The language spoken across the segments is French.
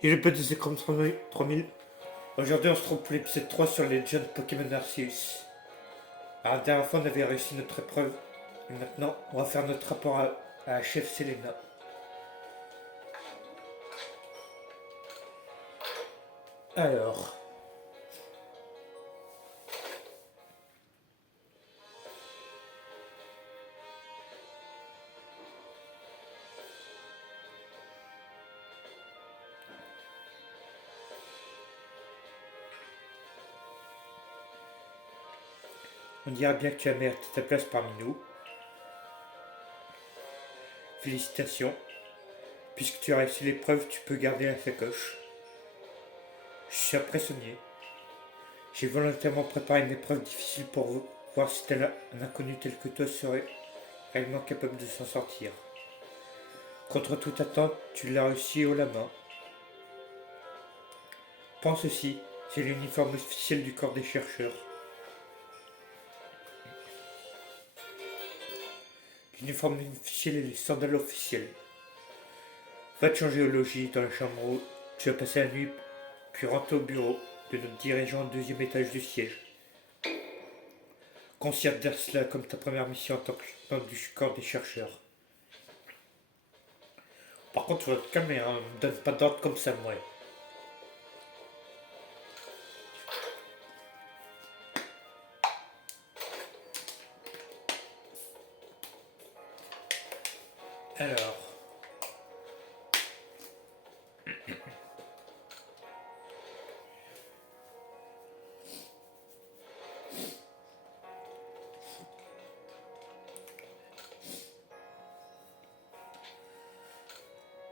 Et le petit écran 3000. Aujourd'hui, on se trouve pour l'épisode 3 sur les jeunes Pokémon Arceus. Alors, la dernière fois, on avait réussi notre épreuve. Et maintenant, on va faire notre rapport à Chef Selena. Alors, on dirait bien que tu as mérité ta place parmi nous. Félicitations. Puisque tu as réussi l'épreuve, tu peux garder la sacoche. Je suis impressionné. J'ai volontairement préparé une épreuve difficile pour voir si un inconnu tel que toi serait réellement capable de s'en sortir. Contre toute attente, tu l'as réussi haut la main. Pense aussi, c'est l'uniforme officiel du corps des chercheurs. L'uniforme officiel et les sandales officielles. Va te changer au logis dans la chambre où tu as passé la nuit, puis rentre au bureau de notre dirigeant au deuxième étage du siège. Considère cela comme ta première mission en tant que membre du corps des chercheurs. Par contre, tu vas te calmer, hein, ne me donne pas d'ordre comme ça, moi. Alors,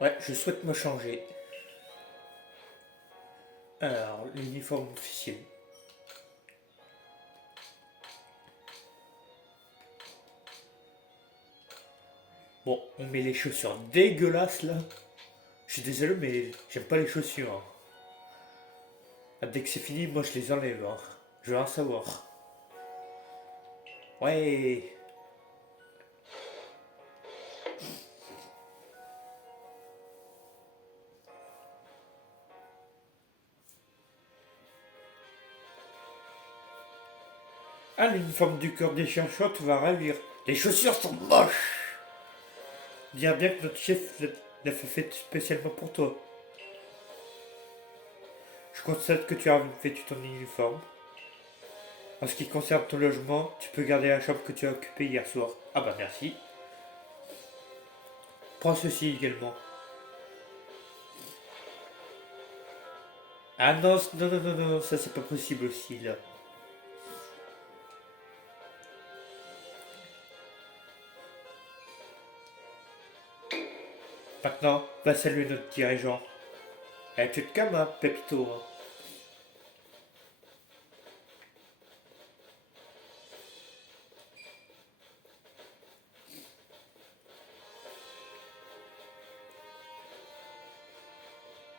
ouais, je souhaite me changer. Alors, l'uniforme officiel. Bon, on met les chaussures dégueulasses là. Je suis désolé, mais j'aime pas les chaussures, hein. Ah, dès que c'est fini, moi je les enlève, hein. Je veux rien savoir. Ouais. Ah, l'uniforme du corps des chercheurs, tu vas ravir. Les chaussures sont moches. Dire bien que notre chef l'a fait spécialement pour toi. Je constate que tu as vêtu ton uniforme. En ce qui concerne ton logement, tu peux garder la chambre que tu as occupée hier soir. Ah bah merci. Prends ceci également. Ah non, non, non, non, non, ça c'est pas possible aussi là. Maintenant, va saluer notre dirigeant. Eh, tu te calmes, hein, Pépito, hein.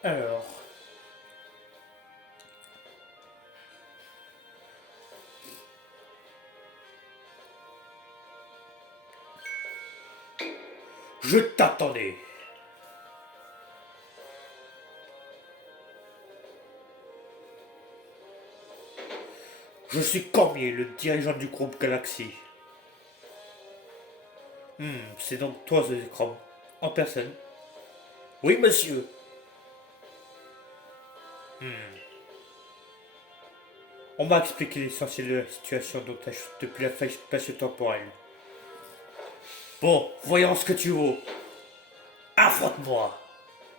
Alors, je t'attendais. Je suis Cormier, le dirigeant du groupe Galaxy. C'est donc toi, The Chrome, en personne. Oui, monsieur. On m'a expliqué l'essentiel de la situation dont tu chute depuis la faille spatio-temporelle. Bon, voyons ce que tu vaux. Affronte-moi.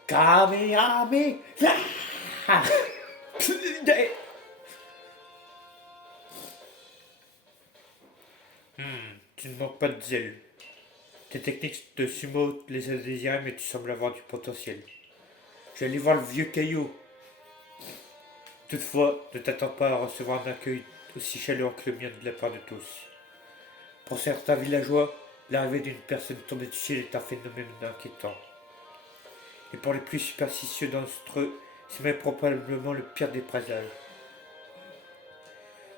Kamehameha. Tu ne manques pas de zèle. Tes techniques de sumo les a désirées, mais tu sembles avoir du potentiel. Je vais aller voir le vieux caillou. Toutefois, ne t'attends pas à recevoir un accueil aussi chaleureux que le mien de la part de tous. Pour certains villageois, l'arrivée d'une personne tombée du ciel est un phénomène inquiétant. Et pour les plus superstitieux d'entre eux, c'est même probablement le pire des présages.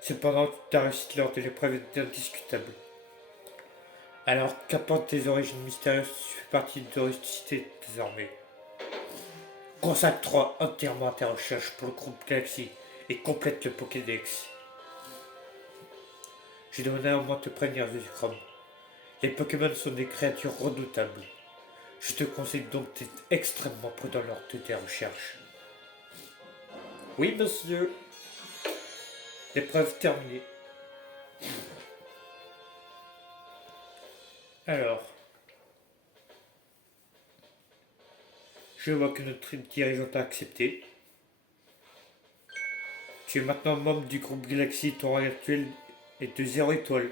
Cependant, ta réussite lors de l'épreuve est indiscutable. Alors, qu'apportent tes origines mystérieuses, tu fais partie de ressusciter désormais. Consacre-toi entièrement à tes recherches pour le groupe Galaxy et complète le Pokédex. Je demandé à moi de te prévenir, Zekrom. Les Pokémon sont des créatures redoutables. Je te conseille donc d'être extrêmement prudent lors de tes recherches. Oui, monsieur. L'épreuve terminée. Alors, je vois que notre dirigeante a accepté. Tu es maintenant membre du groupe Galaxy, ton rang actuel est de 0 étoile.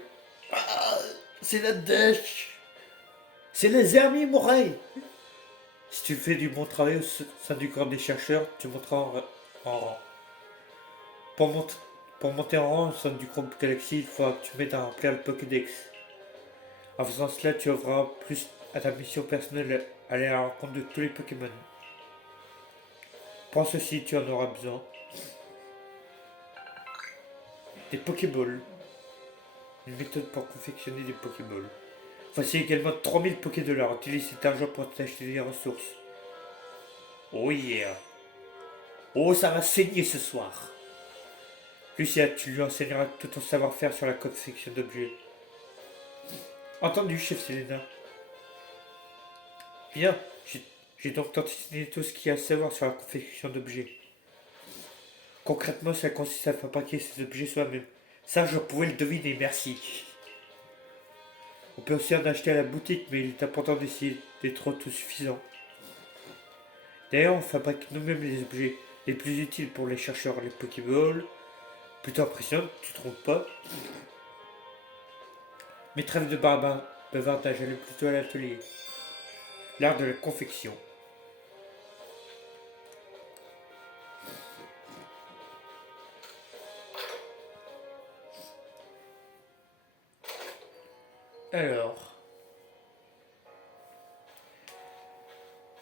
Ah, c'est la dèche. C'est les Hermie Moreille. Si tu fais du bon travail au sein du corps des chercheurs, tu monteras en rang. Pour, mont pour monter en rang au sein du groupe Galaxy, il faudra que tu m'aides à remplir le Pokédex. En faisant cela, tu œuvreras plus à ta mission personnelle, aller à la rencontre de tous les Pokémon. Pour ceci, tu en auras besoin. Des Pokéballs. Une méthode pour confectionner des Pokéballs. Voici également 3000 Pokédollars. Utilise cet argent pour t'acheter des ressources. Oh yeah. Oh, ça va saigner ce soir. Lucia, tu lui enseigneras tout ton savoir-faire sur la confection d'objets. Entendu, chef Selena. Bien, j'ai donc enseigné tout ce qu'il y a à savoir sur la confection d'objets. Concrètement, ça consiste à fabriquer ces objets soi-même. Ça, je pouvais le deviner, merci. On peut aussi en acheter à la boutique, mais il est important d'essayer d'être autosuffisant. D'ailleurs, on fabrique nous-mêmes les objets les plus utiles pour les chercheurs, les Pokéballs. Plutôt impressionnant, tu trouves pas? Mes trêves de bavardage, allez plutôt à l'atelier. L'art de la confection. Alors,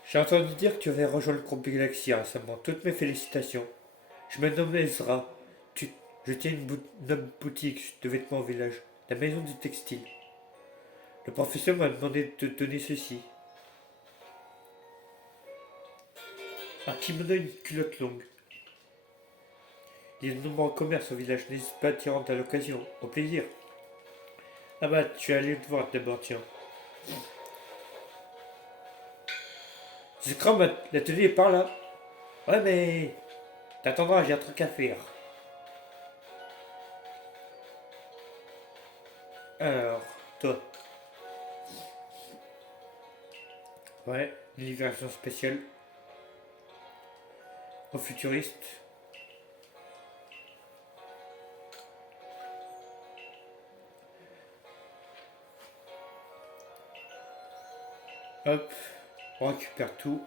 j'ai entendu dire que tu avais rejoint le groupe Galaxy récemment. Toutes mes félicitations. Je me nomme Ezra. Je tiens une boutique de vêtements au village, la maison du textile. Le professeur m'a demandé de te donner ceci. Un kimono et une culotte longue. Il y a de nombreux commerces au village, n'hésite pas à t'y rendre à l'occasion. Au plaisir. Ah bah, tu es allé te voir d'abord, tiens. Je crame, l'atelier est par là. Ouais, mais t'attendras, j'ai un truc à faire. Alors, toi. Ouais, une livraison spéciale. Au futuriste. Hop, on récupère tout.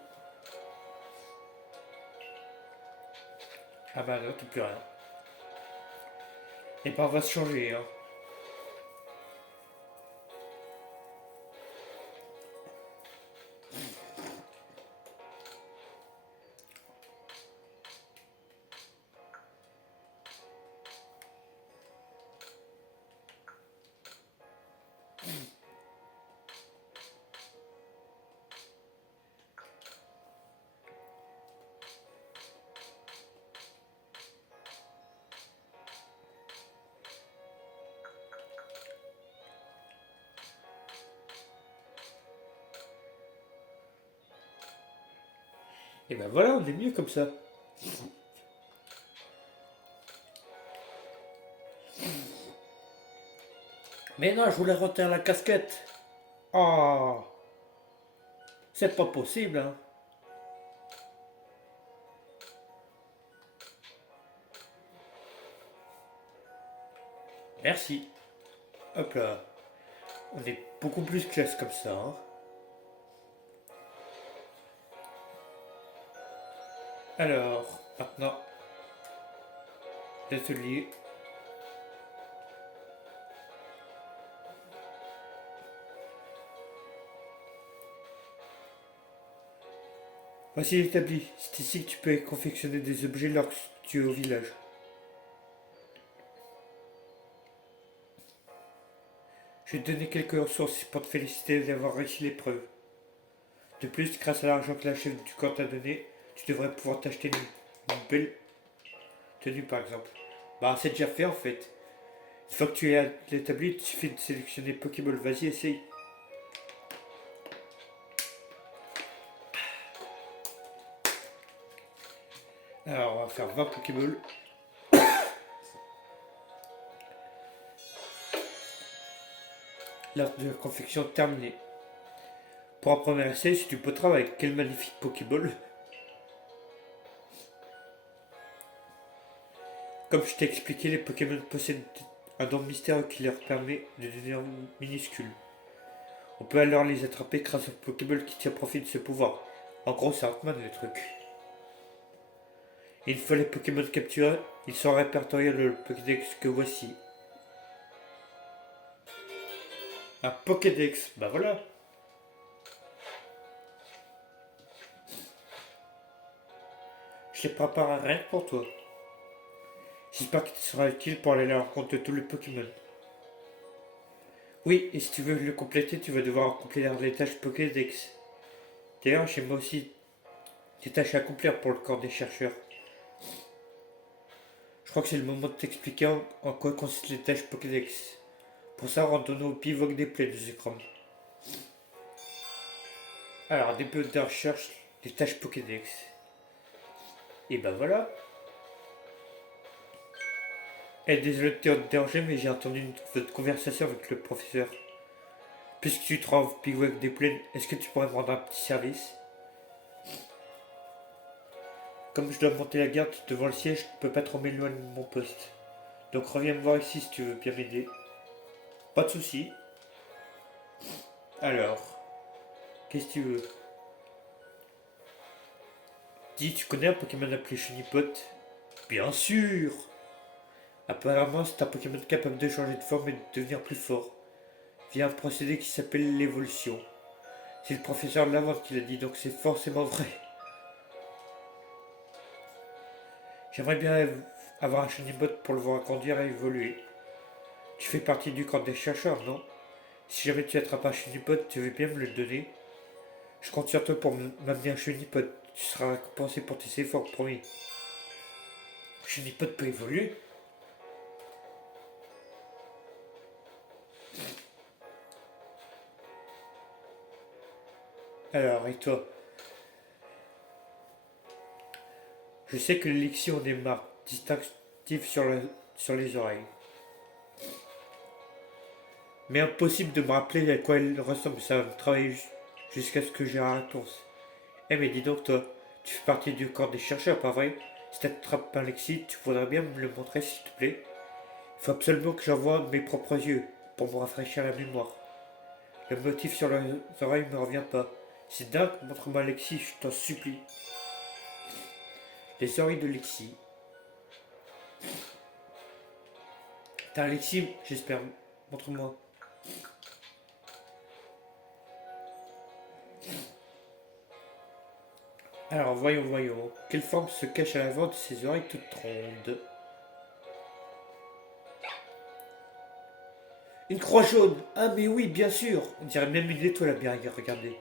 Ah bah non, t'as plus rien. Et bah on va se changer, hein. Et ben voilà, on est mieux comme ça. Mais non, je voulais retirer la casquette. Oh, C'est pas possible, hein. merci. Hop là. On est beaucoup plus classe comme ça, hein. Alors, maintenant, l'atelier. Voici l'établi. C'est ici que tu peux confectionner des objets lorsque tu es au village. Je vais te donner quelques ressources pour te féliciter d'avoir réussi l'épreuve. De plus, grâce à l'argent que la chef du camp t'a donné, tu devrais pouvoir t'acheter une belle tenue par exemple. Bah c'est déjà fait en fait. Une fois que tu es établi, il suffit de sélectionner Pokéball. Vas-y, essaye. Alors on va faire 20 Pokéballs. L'art de la confection terminée. Pour un premier essai, c'est du beau travail. Quel magnifique Pokéball. Comme je t'ai expliqué, les Pokémon possèdent un don mystérieux qui leur permet de devenir minuscules. On peut alors les attraper grâce au Pokéball qui tient profit de ce pouvoir. En gros, c'est Ant-Man le truc. Et une fois les Pokémon capturés, ils sont répertoriés dans le Pokédex que voici. Un Pokédex, bah voilà. Je l'ai préparé rien que pour toi. J'espère qu'il te sera utile pour aller à la rencontre de tous les Pokémon. Oui, et si tu veux le compléter, tu vas devoir accomplir les tâches Pokédex. D'ailleurs, j'ai moi aussi des tâches à accomplir pour le corps des chercheurs. Je crois que c'est le moment de t'expliquer en quoi consistent les tâches Pokédex. Pour ça, rendons-nous au pivot des plaines des écrans. Alors, début de recherche, les tâches Pokédex. Et ben voilà. Désolé de te déranger, mais j'ai entendu votre conversation avec le professeur. Puisque tu te rends au pivot des plaines, est-ce que tu pourrais me rendre un petit service? Comme je dois monter la garde devant le siège, je ne peux pas trop m'éloigner de mon poste. Donc reviens me voir ici si tu veux bien m'aider. Pas de soucis. Alors, qu'est-ce que tu veux? Dis, tu connais un Pokémon appelé Chunipot? Bien sûr! Apparemment, c'est un Pokémon capable de changer de forme et de devenir plus fort, via un procédé qui s'appelle l'évolution. C'est le professeur Lavande qui l'a dit, donc c'est forcément vrai. J'aimerais bien avoir un Chunibot pour le voir grandir et évoluer. Tu fais partie du camp des chercheurs, non? Si jamais tu attrapes un Chunibot, tu veux bien me le donner? Je compte sur toi pour m'amener un Chunibot. Tu seras récompensé pour tes efforts, promis. Chunibot peut évoluer? Alors, et toi? Je sais que l'élixir ont des marques distinctives sur les oreilles. Mais impossible de me rappeler à quoi elles ressemblent. Ça va me travailler jusqu'à ce que j'ai la réponse. Eh mais dis donc toi, tu fais partie du corps des chercheurs, pas vrai? Si t'attrapes un lexi, tu voudrais bien me le montrer s'il te plaît? Il faut absolument que j'en voie mes propres yeux pour me rafraîchir la mémoire. Le motif sur les oreilles ne me revient pas. C'est dingue, montre-moi Lexi, je t'en supplie. Les oreilles de Lexi. T'as un Lexi, j'espère. Montre-moi. Alors voyons. Quelle forme se cache à l'avant de ces oreilles toutes rondes? Une croix jaune. Ah mais oui, bien sûr. On dirait même une étoile à bien regarder.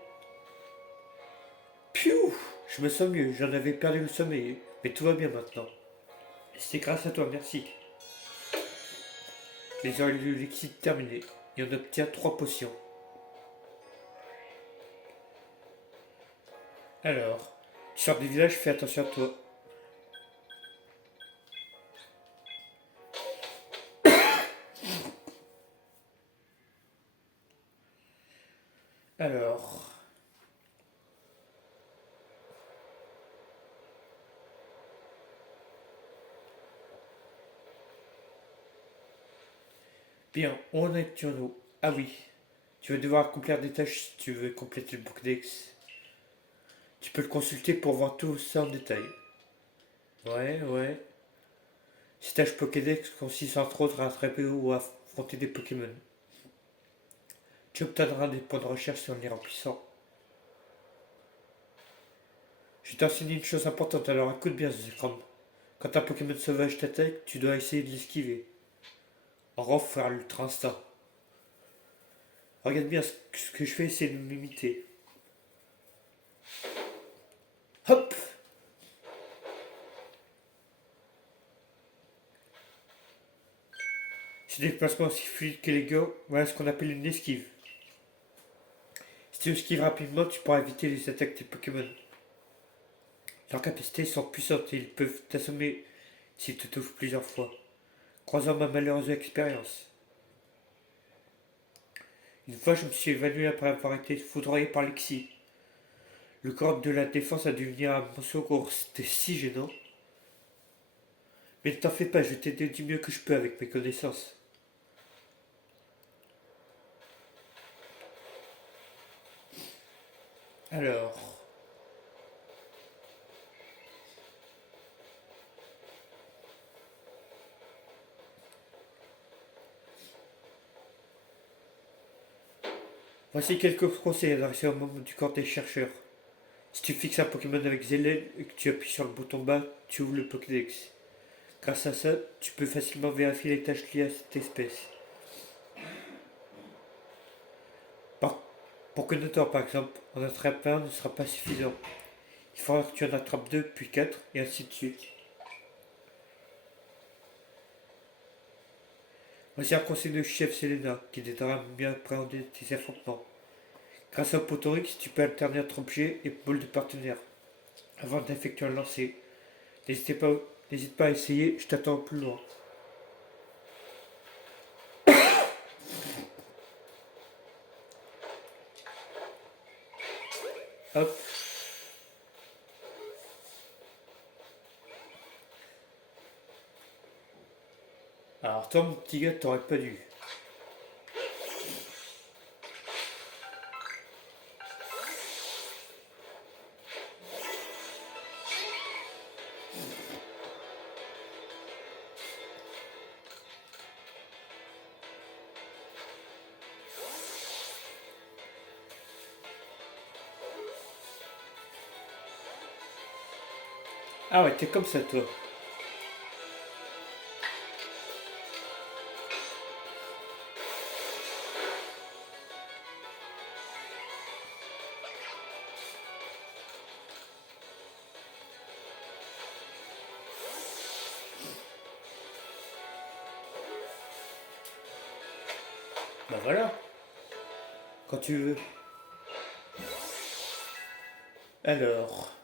Piou. Je me sens mieux, j'en avais perdu le sommeil. Mais tout va bien maintenant. C'est grâce à toi, merci. Les oreilles de Lexi terminées. Et on obtient 3 potions. Alors, tu sors du village, fais attention à toi. Alors. Bien, on en est-nous? Ah oui. Tu vas devoir accomplir des tâches si tu veux compléter le Pokédex. Tu peux le consulter pour voir tout ça en détail. Ouais. Ces tâches Pokédex consistent entre autres à attraper ou à affronter des Pokémon. Tu obtiendras des points de recherche en les remplissant. Je vais t'enseigner une chose importante, alors écoute bien, Zekrom. Quand un Pokémon sauvage t'attaque, tu dois essayer de l'esquiver. En gros, faut faire l'ultra instinct. Regarde bien ce que je fais, essayer de m'imiter. Hop! Ce déplacement aussi fluide qu'élégant, voilà ce qu'on appelle une esquive. Si tu esquives rapidement, tu pourras éviter les attaques des Pokémon. Leurs capacités sont puissantes et ils peuvent t'assommer s'ils te touchent plusieurs fois, croisant ma malheureuse expérience. Une fois, je me suis évanoui après avoir été foudroyé par Lexi. Le corps de la défense a dû venir à mon secours, c'était si gênant. Mais ne t'en fais pas, je vais t'aider du mieux que je peux avec mes connaissances. Alors, voici quelques conseils adressés au moment du camp des chercheurs. Si tu fixes un Pokémon avec Zélène et que tu appuies sur le bouton bas, tu ouvres le Pokédex. Grâce à ça, tu peux facilement vérifier les tâches liées à cette espèce. Par- Pour que Notor, par exemple, en attraper un ne sera pas suffisant. Il faudra que tu en attrapes deux, puis quatre, et ainsi de suite. Voici un conseil de chef Selena qui t'aidera à mieux appréhender tes affrontements. Grâce au Potorix, tu peux alterner entre objets et boules de partenaires. Avant d'effectuer un lancer, n'hésite pas à essayer, je t'attends plus loin. Hop. Alors toi mon petit gars, t'aurais pas dû. Ah ouais, t'es comme ça toi. Bah voilà, quand tu veux. Alors,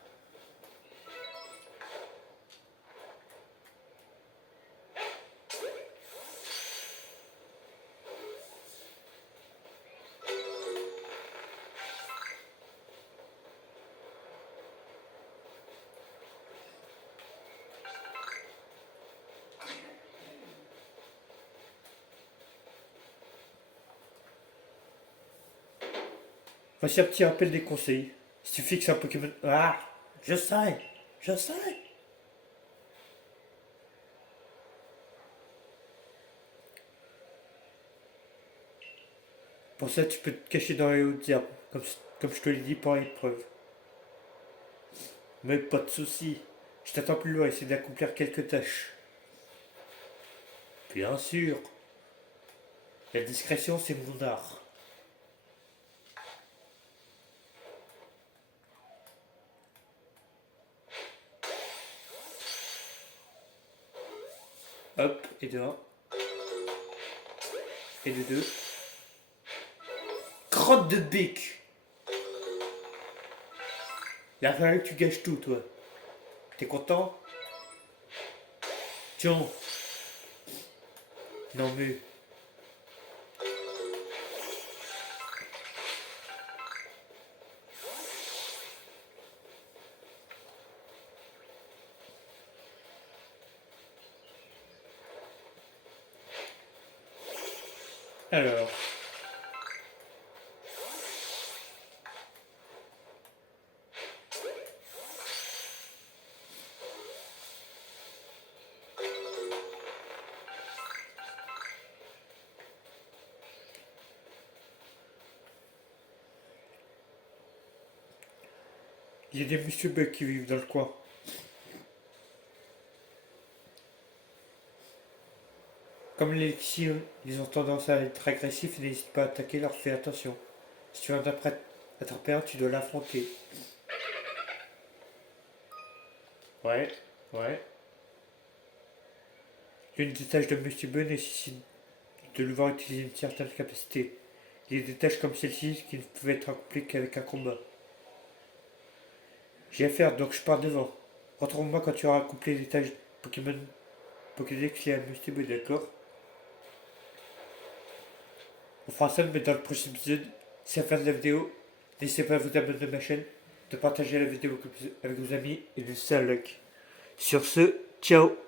voici un petit rappel des conseils. Si tu fixes un Pokémon... Ah, je sais. Pour ça, tu peux te cacher dans les hautes herbes, comme je te l'ai dit pour l'épreuve. Mais pas de soucis. Je t'attends plus loin, essaie d'accomplir quelques tâches. Bien sûr. La discrétion, c'est mon art. Hop, et de un. Et de deux. Crotte de bec. Il a fallu que tu gâches tout, toi. T'es content? Tiens. Non mais... Alors... Il y a des monsieur bugs qui vivent dans le coin. Comme les Lexi, ils ont tendance à être agressifs et n'hésite pas à attaquer, leur fais attention. Si tu en as attraper un, tu dois l'affronter. Ouais, ouais. L'une des tâches de Monsieur Beu nécessite de le voir utiliser une certaine capacité. Il y a des tâches comme celle-ci qui ne pouvaient être accomplies qu'avec un combat. J'ai affaire, donc je pars devant. Retrouve-moi quand tu auras accompli les tâches Pokémon Pokédex et Amiibo, d'accord? On fera ça, mais dans le prochain épisode, c'est la fin de la vidéo. N'hésitez pas à vous abonner à ma chaîne, de partager la vidéo avec vos amis et de laisser un like. Sur ce, ciao!